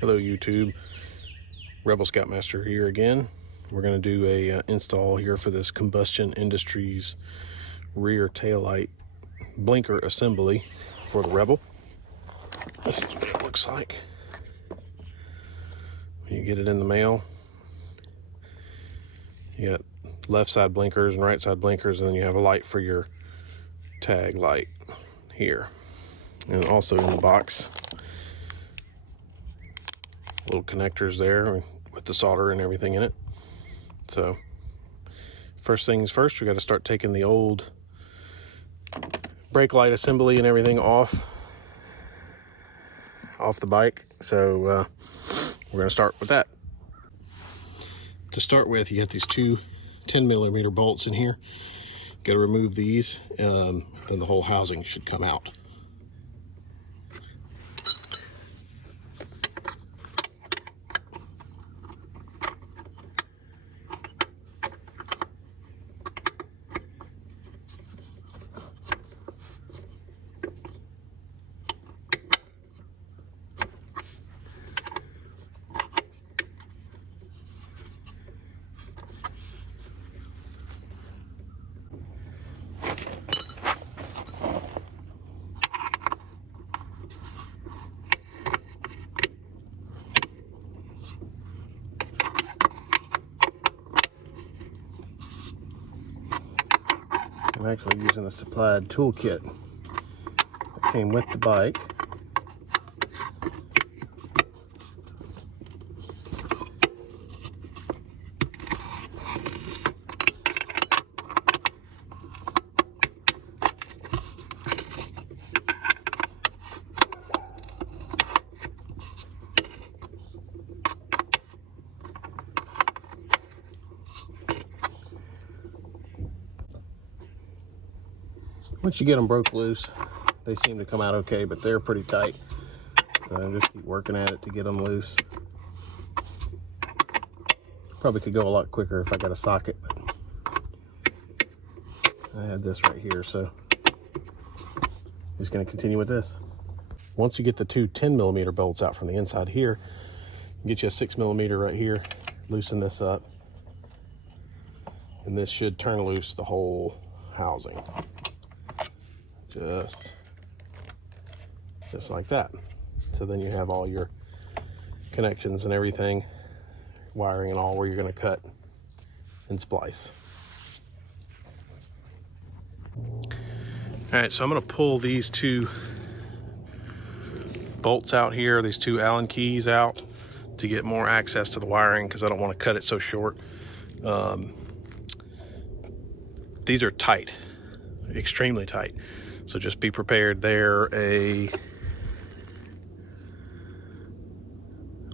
Hello YouTube, Rebel Scoutmaster here again. We're going to do a install here for this Combustion Industries rear taillight blinker assembly for the Rebel. This is what it looks like when you get it in the mail. You got left side blinkers and right side blinkers, and then you have a light for your tag light here. And also in the box, little connectors there with the solder and everything in it. So first things first, we got to start taking the old brake light assembly and everything off the bike. So we're going to start with that. To start with, you got these two 10mm bolts in here. Got to remove these, then the whole housing should come out. I'm actually using a supplied toolkit that came with the bike. Once you get them broke loose, they seem to come out okay, but they're pretty tight. So I just keep working at it to get them loose. Probably could go a lot quicker if I got a socket, but I had this right here, so I'm just going to continue with this. Once you get the two 10mm bolts out from the inside here, get you a 6mm right here, loosen this up, and this should turn loose the whole housing. Just like that. So then you have all your connections and everything, wiring and all, where you're going to cut and splice. Alright, so I'm going to pull these two bolts out here, these two Allen keys out, to get more access to the wiring, because I don't want to cut it so short. These are tight, extremely tight. So just be prepared. They're a,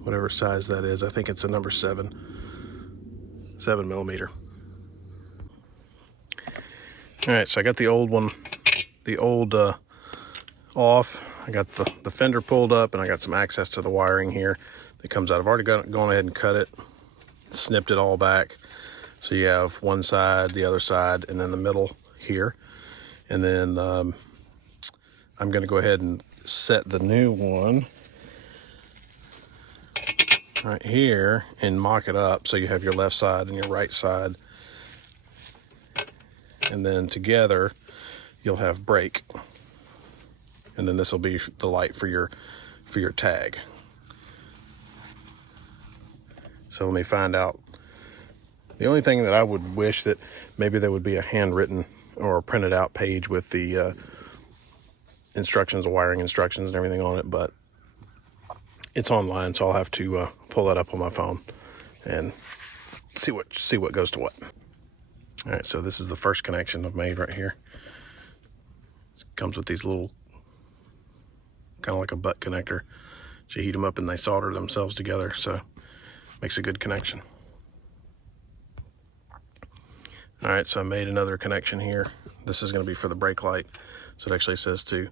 whatever size that is, I think it's a number 7mm. All right, so I got the old one, off. I got the fender pulled up, and I got some access to the wiring here that comes out. I've already gone ahead and cut it, snipped it all back. So you have one side, the other side, and then the middle here. And then I'm going to go ahead and set the new one right here and mock it up so you have your left side and your right side. And then together you'll have brake. And then this will be the light for your tag. So let me find out. The only thing that I would wish that maybe there would be a handwritten or a printed out page with the instructions, the wiring instructions and everything on it, but it's online, so I'll have to pull that up on my phone and see what goes to what. All right, so this is the first connection I've made right here. It comes with these little, kind of like a butt connector. So you heat them up and they solder themselves together, so makes a good connection. All right, so I made another connection here. This is going to be for the brake light. So it actually says to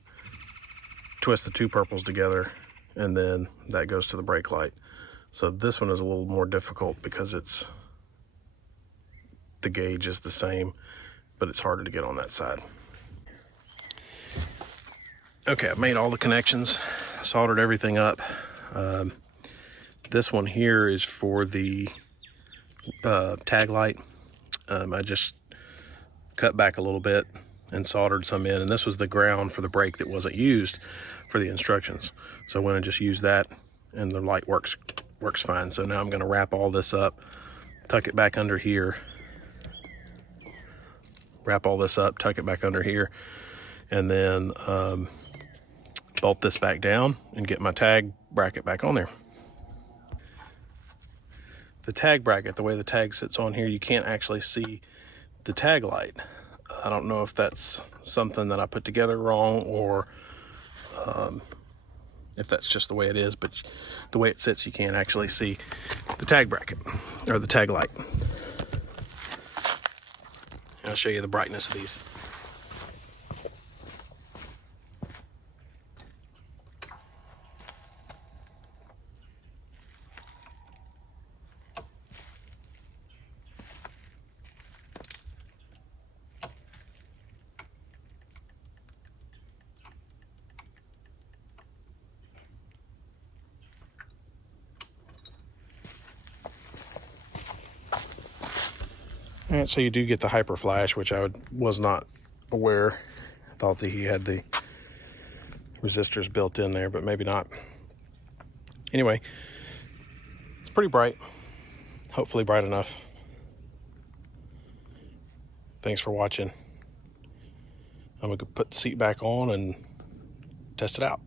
twist the two purples together, and then that goes to the brake light. So this one is a little more difficult because the gauge is the same, but it's harder to get on that side. Okay, I've made all the connections, soldered everything up. This one here is for the tag light. I just cut back a little bit and soldered some in, and this was the ground for the brake that wasn't used for the instructions. So I went and just used that, and the light works fine. So now I'm going to wrap all this up, tuck it back under here, wrap all this up, tuck it back under here, and then bolt this back down and get my tag bracket back on there. The tag bracket, the way the tag sits on here, you can't actually see the tag light. I don't know if that's something that I put together wrong, or if that's just the way it is, but the way it sits, you can't actually see the tag bracket or the tag light. And I'll show you the brightness of these. All right, so you do get the hyper flash, which I was not aware. I thought that he had the resistors built in there, but maybe not. Anyway, it's pretty bright. Hopefully bright enough. Thanks for watching. I'm gonna put the seat back on and test it out.